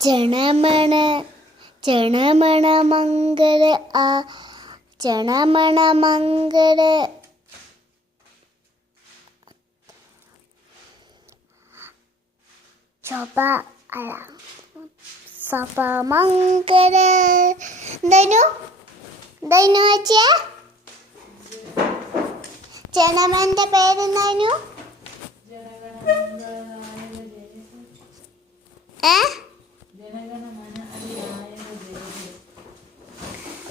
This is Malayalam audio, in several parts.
ചണമണ ചണമണ മംഗള ആ ചണമണ മംഗള സഭ അല്ല സഭ മംഗള ധനു ധനു വെച്ചേ ചണമന്റെ പേരെന്താനു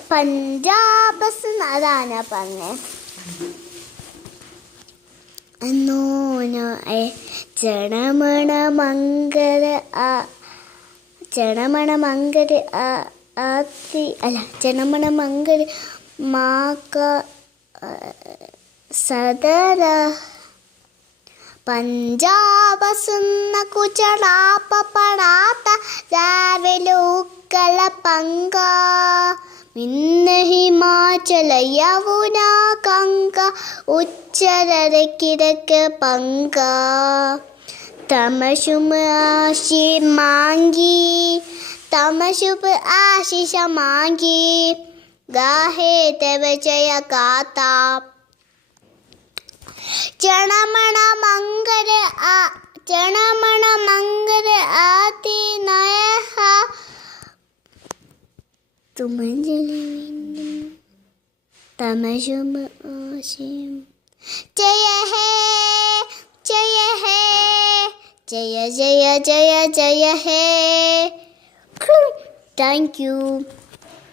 പഞ്ചാബ് അതാണ് പറഞ്ഞേ ചണമണ മംഗള ആ ചണമണ മംഗള ആത്തി അല്ല ചണമണ മംഗള മാക സദര പഞ്ചാബ് സുന്ന കുചലാപ പടാത്ത രാവിലെ ഉക്കല പങ്ക മിന്ന ഹിമാചല യമുന കങ്ക ഉച്ചരര കിഴക്ക് പങ്ക തമശുമ ആശി മാങ്കി തമശുപ ആശിഷ മാങ്കി ഗാഹേ തവ ജയ ഗാത ചണമണ മംഗള ആ ചണമണ മംഗള ആതി നയ തുമഞ്ജലി തമശുമ ആശിം ജയ ഹേ ജയ ഹേ ജയ ജയ ജയ ജയ ഹേ താങ്ക് യു